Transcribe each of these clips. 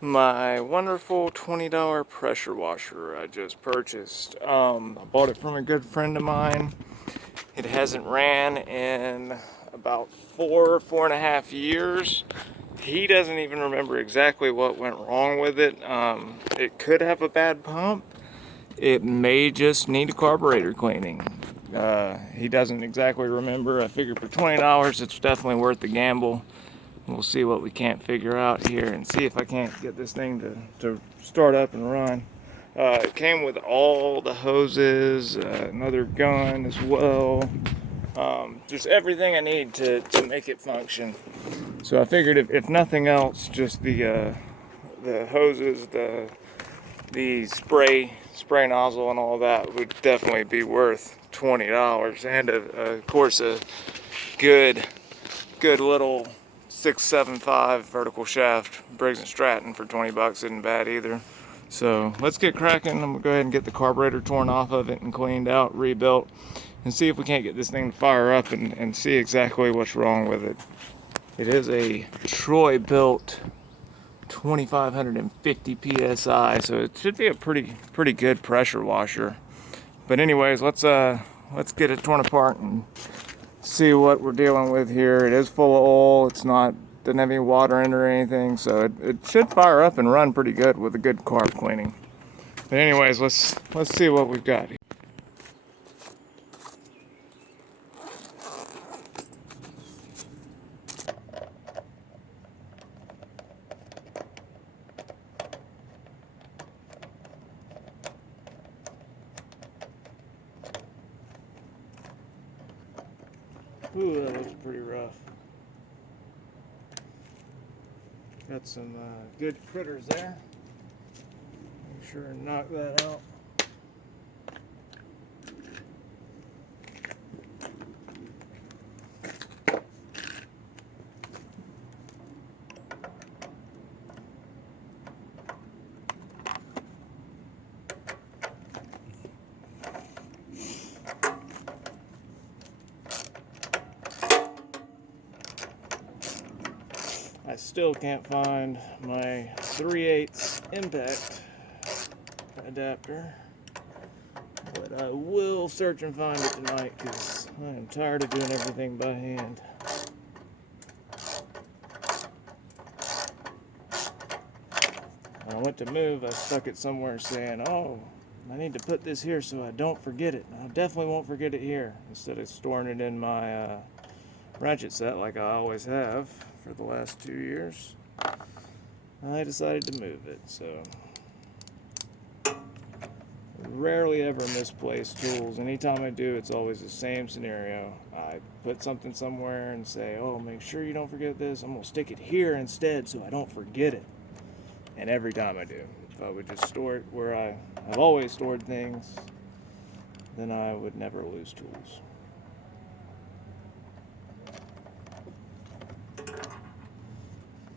My wonderful $20 pressure washer I just purchased. I bought it from a good friend of mine. It hasn't ran in about 4.5 years. He doesn't even remember exactly what went wrong with it. It could have a bad pump. It may just need a carburetor cleaning. He doesn't exactly remember. I figured for $20 it's definitely worth the gamble. We'll see what we can't figure out here and see if I can't get this thing to start up and run. It came with all the hoses, another gun as well. Just everything I need to make it function. So I figured if nothing else, just the hoses, the spray nozzle and all that would definitely be worth $20. And of course a good little 675 vertical shaft Briggs & Stratton for 20 bucks isn't bad either. So let's get cracking. I'm gonna go ahead and get the carburetor torn off of it and cleaned out, rebuilt, and see if we can't get this thing to fire up and see exactly what's wrong with it. It is a Troy built 2550 psi, so it should be a pretty good pressure washer. But anyways, let's get it torn apart and see what we're dealing with here. It is full of oil. It's not, doesn't have any water in it or anything, so it should fire up and run pretty good with a good carb cleaning. But anyways, let's see what we've got. Ooh, that looks pretty rough. Got some good critters there. Make sure and knock that out. I still can't find my 3/8 impact adapter, but I will search and find it tonight because I am tired of doing everything by hand. When I went to move, I stuck it somewhere saying, oh, I need to put this here so I don't forget it. I definitely won't forget it here, instead of storing it in my ratchet set like I always have for the last 2 years. I decided to move it, so rarely ever misplace tools. Anytime I do, it's always the same scenario. I put something somewhere and say, oh, make sure you don't forget this. I'm gonna stick it here instead so I don't forget it. And every time I do, if I would just store it where I've always stored things, then I would never lose tools.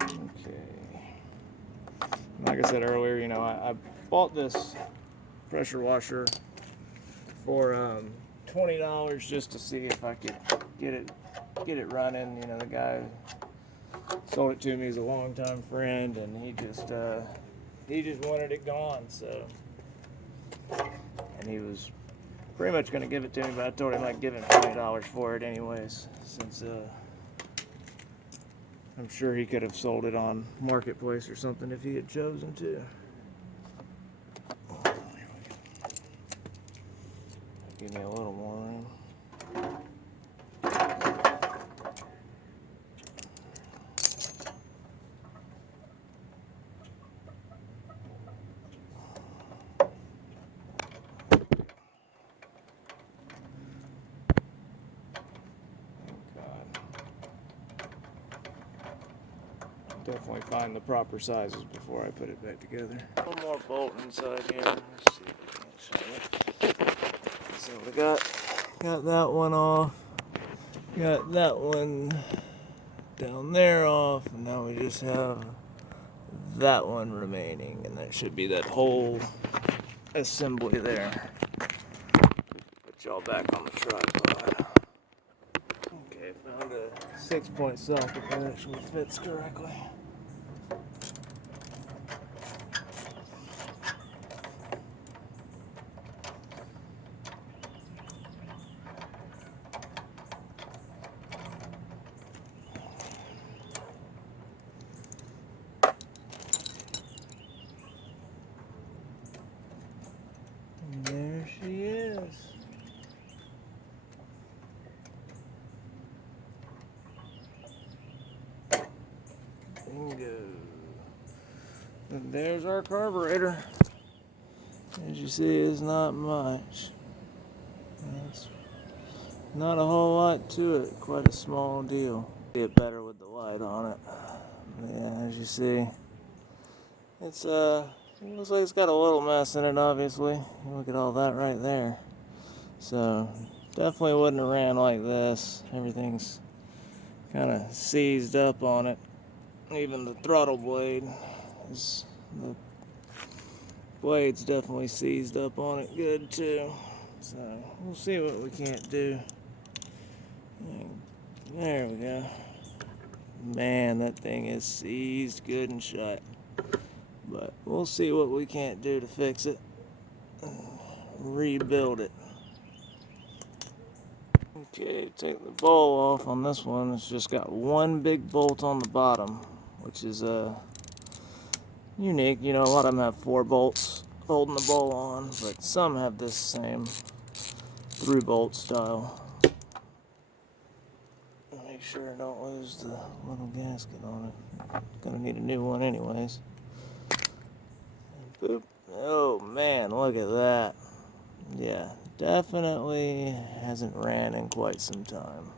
Okay. Like I said earlier, you know, I bought this pressure washer for $20 just to see if I could get it running. You know, the guy sold it to me. He's a longtime friend, and he just wanted it gone. So, and he was pretty much going to give it to me, but I told him I'd give him $20 for it anyways, since I'm sure he could have sold it on Marketplace or something if he had chosen to. Give me a little more room. Definitely find the proper sizes before I put it back together. One more bolt inside here. Let's see if I can show it. So we got that one off. Got that one down there off, and now we just have that one remaining, and that should be that whole assembly there. Put y'all back on the tripod. Okay, found a 6-point socket that actually fits correctly. there's our carburetor. As you see, it's not much. It's not a whole lot to it, quite a small deal. See it better with the light on it. Yeah, as you see, it's it looks like it's got a little mess in it, obviously. Look at all that right there. So definitely wouldn't have ran like this. Everything's kind of seized up on it. Even the throttle blade is, the blade's definitely seized up on it good too. So we'll see what we can't do. There we go. Man, that thing is seized good and shut. But we'll see what we can't do to fix it. Rebuild it. Okay, take the bowl off on this one. It's just got one big bolt on the bottom, which is unique. You know, a lot of them have 4 bolts holding the bowl on, but some have this same 3-bolt style. Make sure I don't lose the little gasket on it. Gonna need a new one anyways. And boop. Oh man, look at that. Yeah, definitely hasn't ran in quite some time.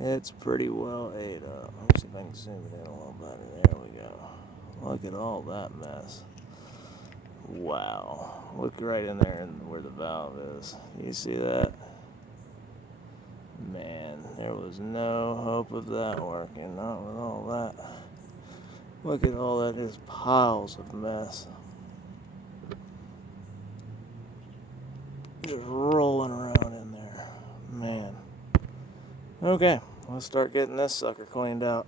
It's pretty well ate up. Let me see if I can zoom it in a little better. There we go. Look at all that mess. Wow. Look right in there where the valve is. You see that? Man, there was no hope of that working. Not with all that. Look at all that. Just piles of mess. Just rolling around in there. Man. Okay, let's start getting this sucker cleaned out.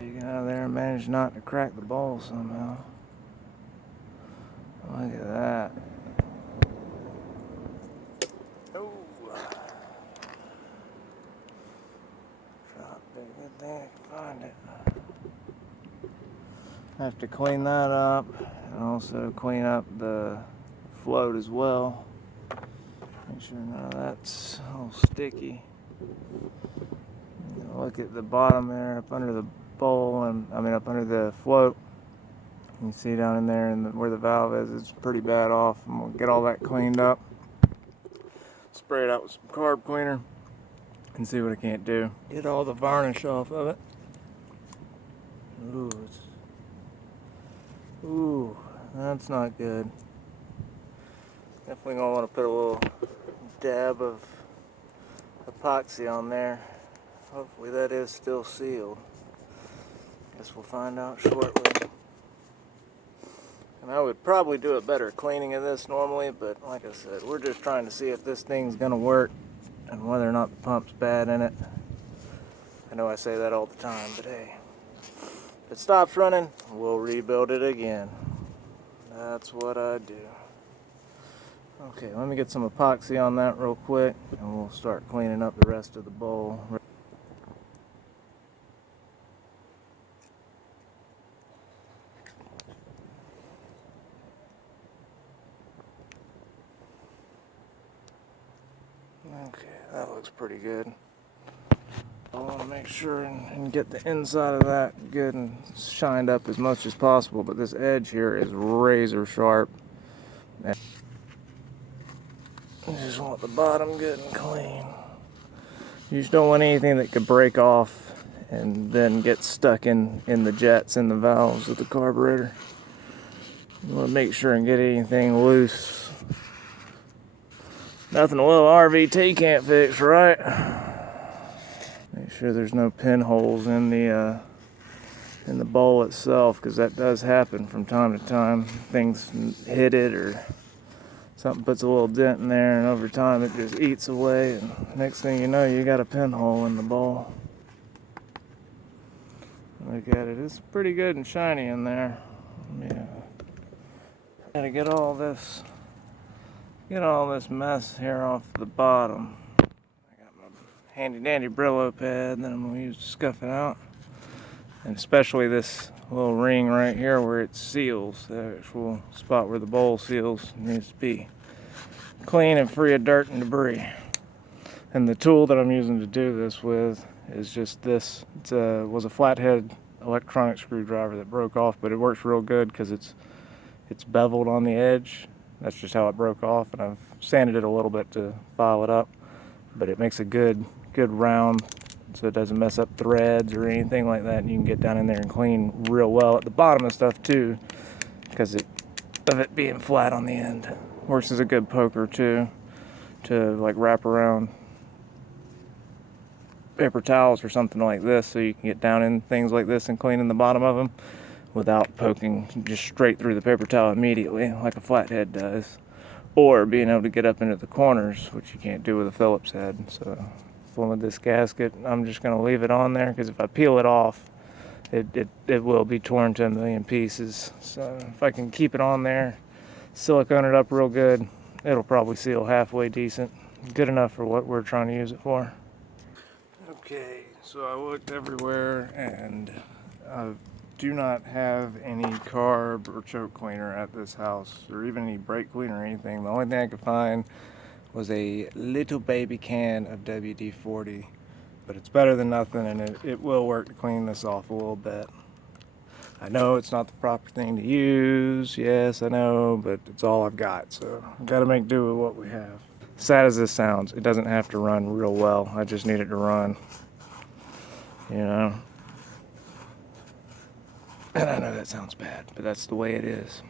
You get out of there and manage not to crack the bowl somehow. Look at that. Oh. Good thing I can find it. I have to clean that up and also clean up the float as well. Make sure none of that's all sticky. Look at the bottom there, up under the bowl, and up under the float. You can see down in there and where the valve is, it's pretty bad off. I'm gonna get all that cleaned up, spray it out with some carb cleaner, and see what I can't do. Get all the varnish off of it. Ooh, that's not good. Definitely gonna want to put a little dab of epoxy on there. Hopefully that is still sealed. Guess we'll find out shortly. And I would probably do a better cleaning of this normally, but like I said, we're just trying to see if this thing's gonna work and whether or not the pump's bad in it. I know I say that all the time, but hey, if it stops running, we'll rebuild it again. That's what I do. Okay, let me get some epoxy on that real quick, and we'll start cleaning up the rest of the bowl. Okay, that looks pretty good. I want to make sure and get the inside of that good and shined up as much as possible, but this edge here is razor sharp. And you just want the bottom good and clean. You just don't want anything that could break off and then get stuck in the jets and the valves of the carburetor. You want to make sure and get anything loose. Nothing a little RVT can't fix, right? Make sure there's no pinholes in the bowl itself, because that does happen from time to time. Things hit it or something puts a little dent in there, and over time it just eats away, and next thing you know, you got a pinhole in the bowl. Look at it, it's pretty good and shiny in there. Yeah. Gotta get all this mess here off the bottom. I got my handy dandy Brillo pad that I'm gonna use to scuff it out. And especially this little ring right here where it seals, the actual spot where the bowl seals needs to be clean and free of dirt and debris. And the tool that I'm using to do this with is just this. Was a flathead electronic screwdriver that broke off, but it works real good because it's beveled on the edge. That's just how it broke off, and I've sanded it a little bit to file it up, but it makes a good round, so it doesn't mess up threads or anything like that, and you can get down in there and clean real well at the bottom of stuff too, because of it being flat on the end. Works as a good poker too, to like wrap around paper towels or something like this, so you can get down in things like this and cleaning the bottom of them without poking just straight through the paper towel immediately like a flathead does, or being able to get up into the corners, which you can't do with a Phillips head. So with this gasket, I'm just going to leave it on there, because if I peel it off, it will be torn to a million pieces. So if I can keep it on there, silicone it up real good, it'll probably seal halfway decent, good enough for what we're trying to use it for. Okay, so I looked everywhere, and I do not have any carb or choke cleaner at this house, or even any brake cleaner or anything. The only thing I could find was a little baby can of WD-40, but it's better than nothing, and it will work to clean this off a little bit. I know it's not the proper thing to use, yes I know, but it's all I've got, so I've got to make do with what we have. Sad as this sounds, it doesn't have to run real well. I just need it to run, you know. And I know that sounds bad, but that's the way it is.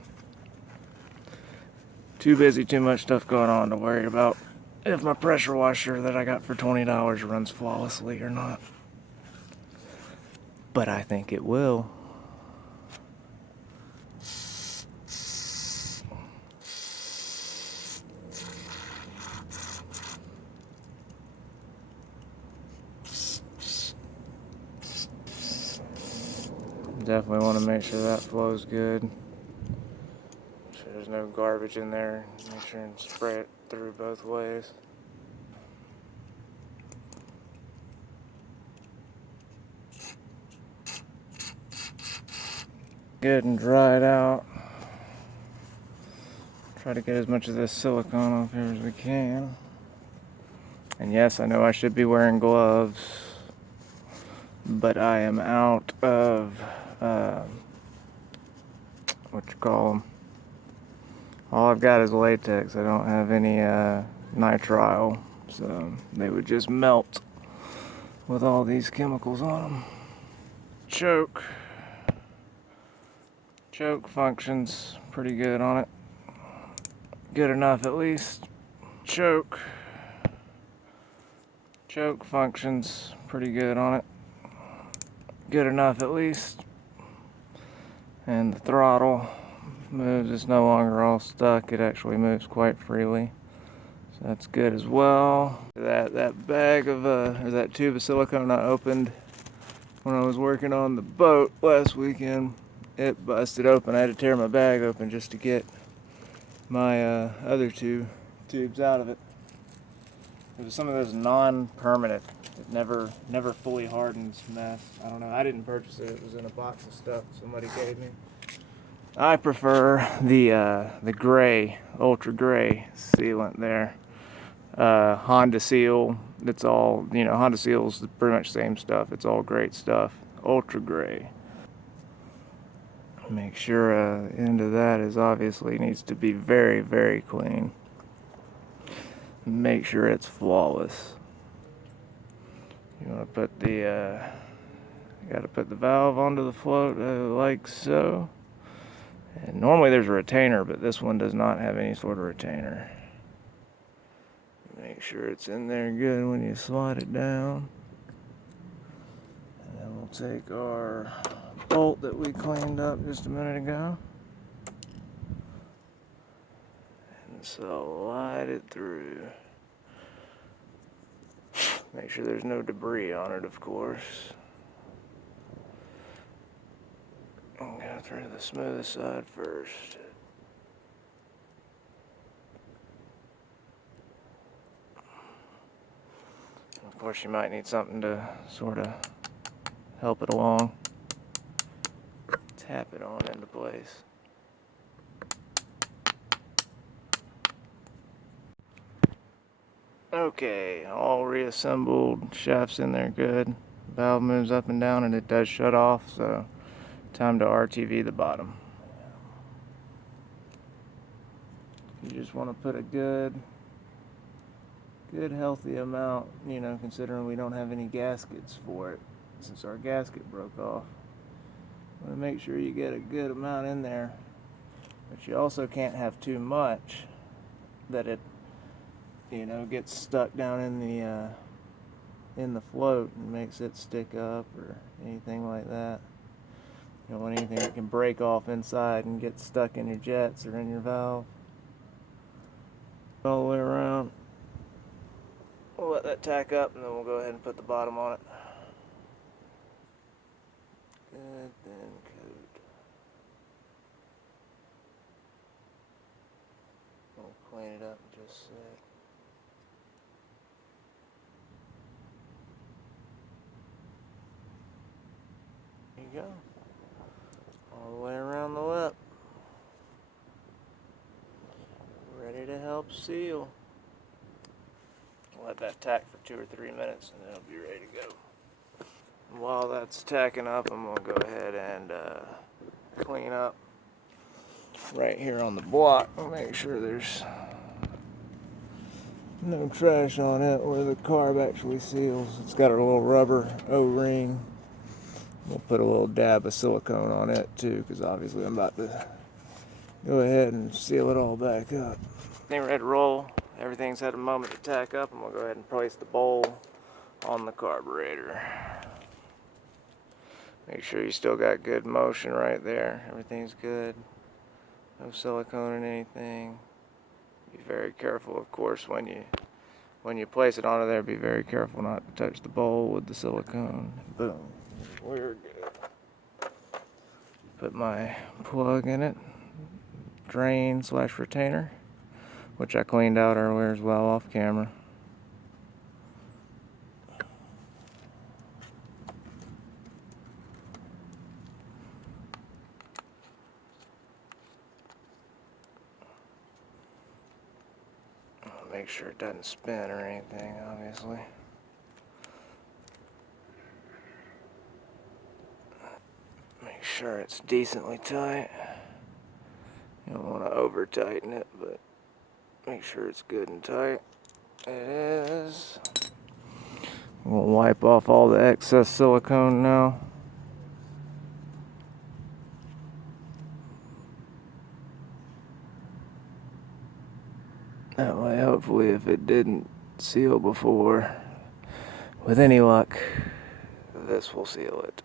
Too busy, too much stuff going on to worry about if my pressure washer that I got for $20 runs flawlessly or not. But I think it will. Definitely want to make sure that flows good. Make sure there's no garbage in there. Make sure and spray it through both ways. Good and dried out. Try to get as much of this silicone off here as we can. And yes, I know I should be wearing gloves, but I am out of what you call them. All I've got is latex. I don't have any nitrile, so they would just melt with all these chemicals on them. Choke functions pretty good on it. Good enough at least. Choke functions pretty good on it. Good enough at least. And the throttle moves, it's no longer all stuck, it actually moves quite freely. So that's good as well. That bag of, or that tube of silicone I opened when I was working on the boat last weekend, it busted open. I had to tear my bag open just to get my other two tubes out of it. It was some of those non-permanent, it never fully hardens mess. I don't know, I didn't purchase it. It was in a box of stuff somebody gave me. I prefer the gray, ultra gray sealant there. Honda Seal, it's all, you know, Honda Seal's pretty much the same stuff. It's all great stuff. Ultra gray. Make sure end of that is obviously needs to be very, very clean. Make sure it's flawless. You want to put the you got to put the valve onto the float like so. And normally there's a retainer, but this one does not have any sort of retainer. Make sure it's in there good when you slide it down. And then we'll take our bolt that we cleaned up just a minute ago and slide it through. Make sure there's no debris on it, of course. And go through the smoothest side first. Of course, you might need something to sort of help it along. Tap it on into place. Okay, all reassembled, shaft's in there good. Valve moves up and down and it does shut off, so time to RTV the bottom. You just want to put a good healthy amount, you know, considering we don't have any gaskets for it since our gasket broke off. Want to make sure you get a good amount in there, but you also can't have too much that it, you know, gets stuck down in the float and makes it stick up or anything like that. You don't want anything that can break off inside and get stuck in your jets or in your valve. All the way around. We'll let that tack up and then we'll go ahead and put the bottom on it. Good thin coat. We'll clean it up in just a sec. There you go. All the way around the lip. Ready to help seal. Let that tack for 2 or 3 minutes and it'll be ready to go. While that's tacking up, I'm going to go ahead and clean up right here on the block. Make sure there's no trash on it where the carb actually seals. It's got a little rubber O-ring. We'll put a little dab of silicone on it too, because obviously I'm about to go ahead and seal it all back up. Thing ready to roll. Everything's had a moment to tack up. I'm going to go ahead and place the bowl on the carburetor. Make sure you still got good motion right there. Everything's good. No silicone in anything. Be very careful, of course, when you place it onto there. Be very careful not to touch the bowl with the silicone. Boom. We're good. Put my plug in it. Drain / retainer, which I cleaned out earlier as well off camera. Make sure it doesn't spin or anything, obviously. Make sure it's decently tight. You don't want to over tighten it, but make sure it's good and tight. It is. We'll wipe off all the excess silicone now. That way, hopefully, if it didn't seal before, with any luck, this will seal it.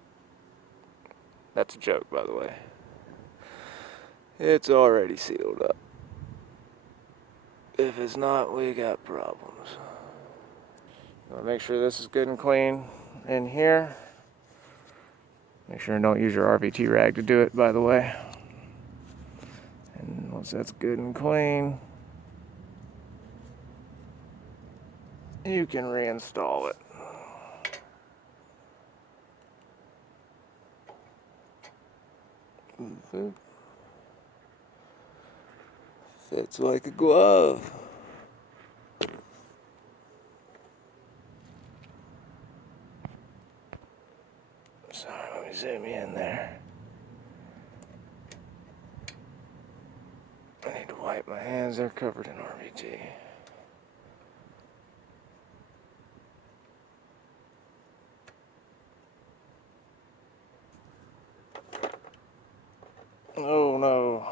That's a joke, by the way. It's already sealed up. If it's not, we got problems. Make sure this is good and clean in here. Make sure and don't use your RVT rag to do it, by the way. And once that's good and clean, you can reinstall it. Fits like a glove. Sorry, let me zoom you in there. I need to wipe my hands, they're covered in RVT. Oh no.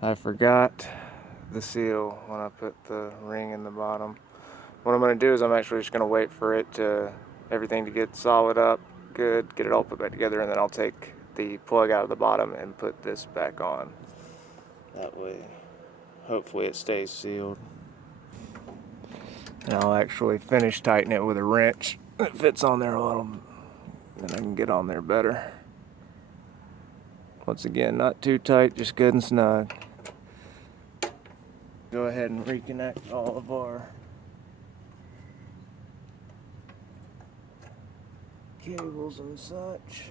I forgot the seal when I put the ring in the bottom. What I'm going to do is I'm actually just going to wait for it to, everything to get solid up, good, get it all put back together, and then I'll take the plug out of the bottom and put this back on. That way, hopefully it stays sealed. And I'll actually finish tighten it with a wrench that fits on there a little, then I can get on there better. Once again, not too tight, just good and snug. Go ahead and reconnect all of our cables and such.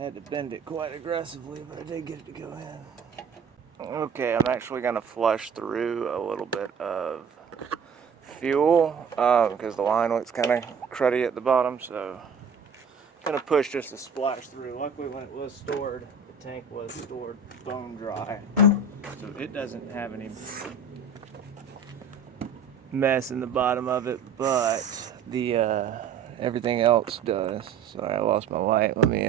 Had to bend it quite aggressively, but I did get it to go in. Okay, I'm actually gonna flush through a little bit of fuel because the line looks kind of cruddy at the bottom, so I'm gonna push just a splash through. Luckily, when it was stored, the tank was stored bone dry, so it doesn't have any mess in the bottom of it, but the everything else does. Sorry, I lost my light. Let me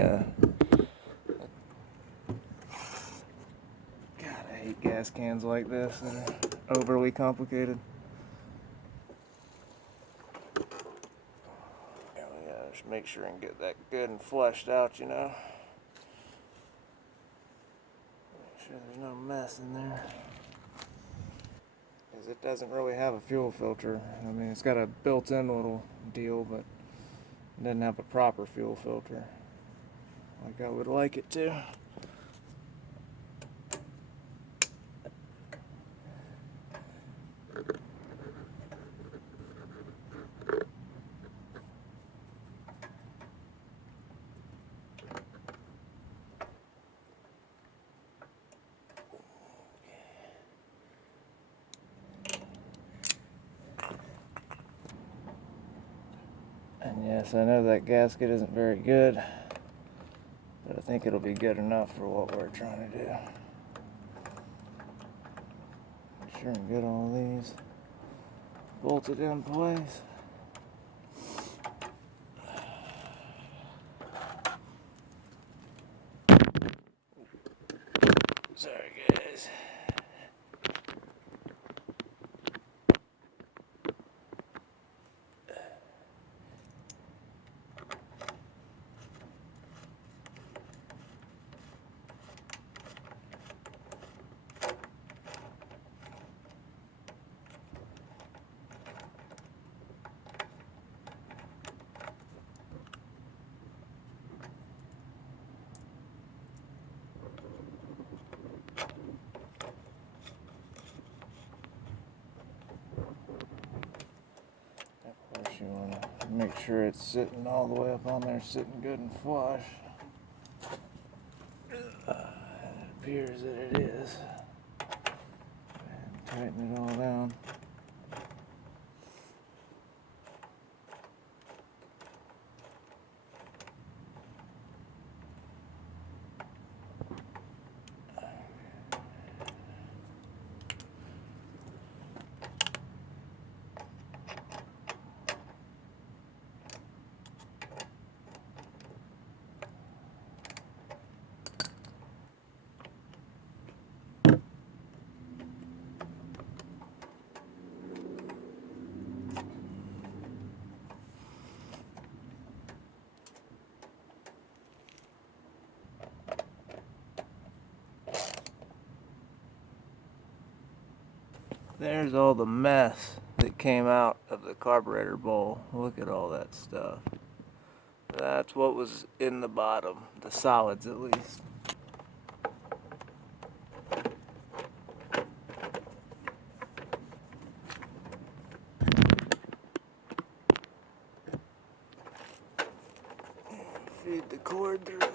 God, I hate gas cans like this that are overly complicated. Yeah, we gotta just make sure and get that good and flushed out, you know. Make sure there's no mess in there. Because it doesn't really have a fuel filter. I mean, it's got a built-in little deal, but it doesn't have a proper fuel filter like I would like it to. And yes, I know that gasket isn't very good, but I think it'll be good enough for what we're trying to do. Make sure and get all these bolted in place. Sorry guys. Of course you want to make sure it's sitting all the way up on there, sitting good and flush. It appears that it is. And tighten it all down. There's all the mess that came out of the carburetor bowl. Look at all that stuff. That's what was in the bottom, the solids at least. Feed the cord through there.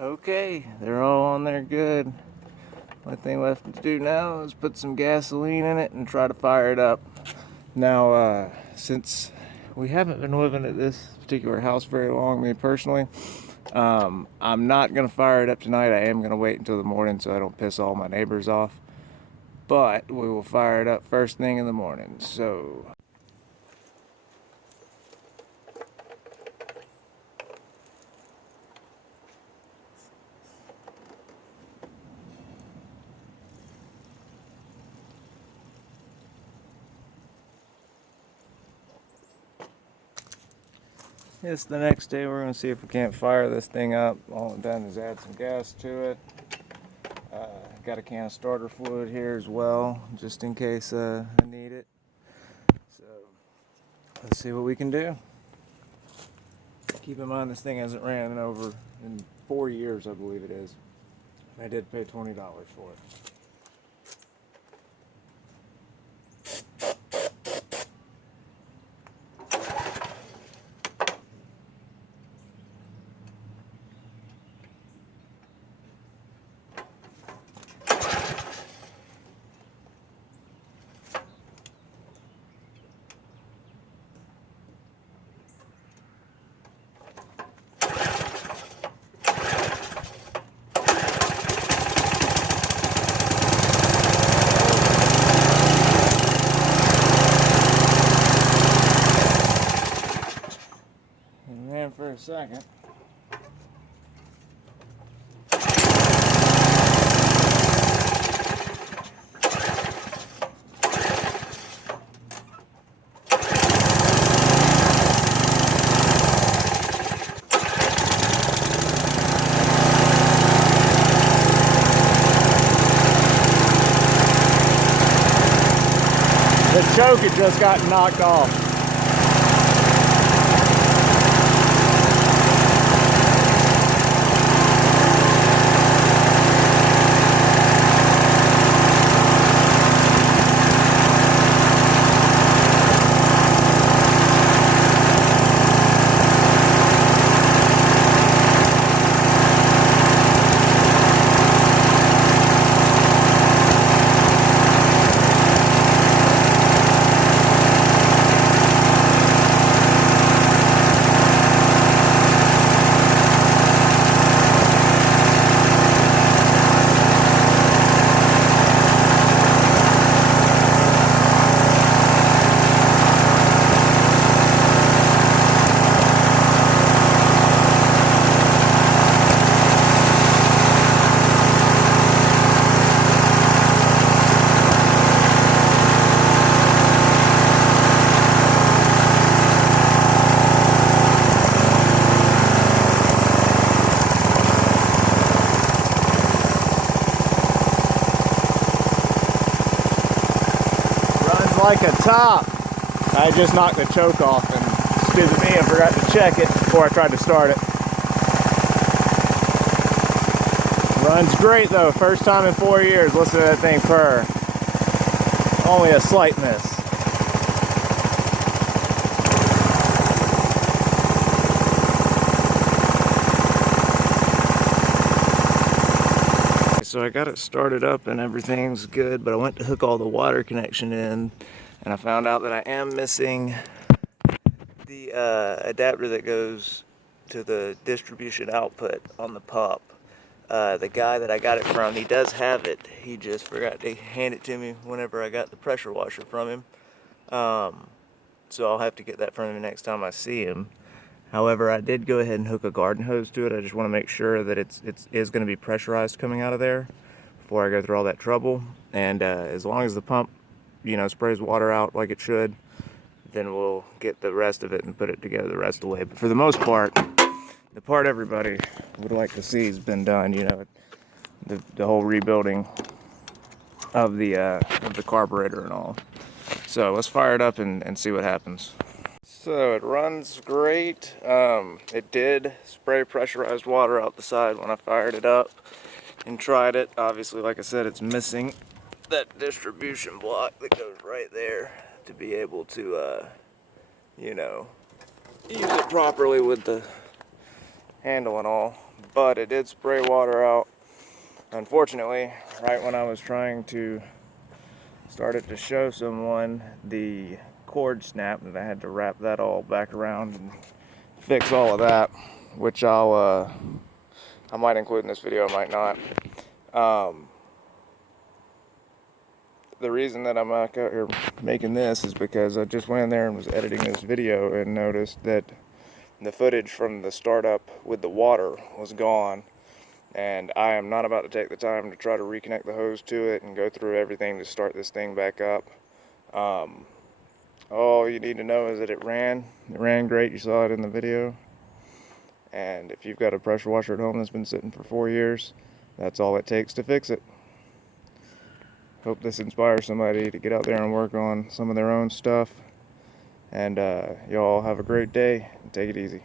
Okay, they're all on there good. Only thing left to do now is put some gasoline in it and try to fire it up. Now, since we haven't been living at this particular house very long, me personally, I'm not going to fire it up tonight. I am going to wait until the morning so I don't piss all my neighbors off. But we will fire it up first thing in the morning. So it's the next day. We're going to see if we can't fire this thing up. All I've done is add some gas to it. Got a can of starter fluid here as well, just in case I need it. So let's see what we can do. Keep in mind this thing hasn't ran over in 4 years, I believe it is. I did pay $20 for it. And then for a second, the choke had just got knocked off. Like a top. I just knocked the choke off, and excuse me, I forgot to check it before I tried to start it. Runs great though, first time in 4 years. Listen to that thing purr. Only a slight miss. So I got it started up and everything's good, but I went to hook all the water connection in, and I found out that I am missing the adapter that goes to the distribution output on the pump. The guy that I got it from, he does have it. He just forgot to hand it to me whenever I got the pressure washer from him. So I'll have to get that from him next time I see him. However, I did go ahead and hook a garden hose to it. I just want to make sure that it is going to be pressurized coming out of there before I go through all that trouble. And as long as the pump, you know, sprays water out like it should, then we'll get the rest of it and put it together the rest of the way. But for the most part, the part everybody would like to see has been done. You know, the whole rebuilding of the carburetor and all. So let's fire it up and see what happens. So it runs great. It did spray pressurized water out the side when I fired it up and tried it. Obviously, like I said, it's missing that distribution block that goes right there to be able to, you know, use it properly with the handle and all. But it did spray water out. Unfortunately, right when I was trying to start it to show someone, the cord snapped, and I had to wrap that all back around and fix all of that, which I might include in this video, I might not. The reason that I'm back out here making this is because I just went in there and was editing this video and noticed that the footage from the startup with the water was gone, and I am not about to take the time to try to reconnect the hose to it and go through everything to start this thing back up. All you need to know is that it ran great. You saw it in the video. And if you've got a pressure washer at home that's been sitting for 4 years, that's all it takes to fix it. Hope this inspires somebody to get out there and work on some of their own stuff. And y'all have a great day and take it easy.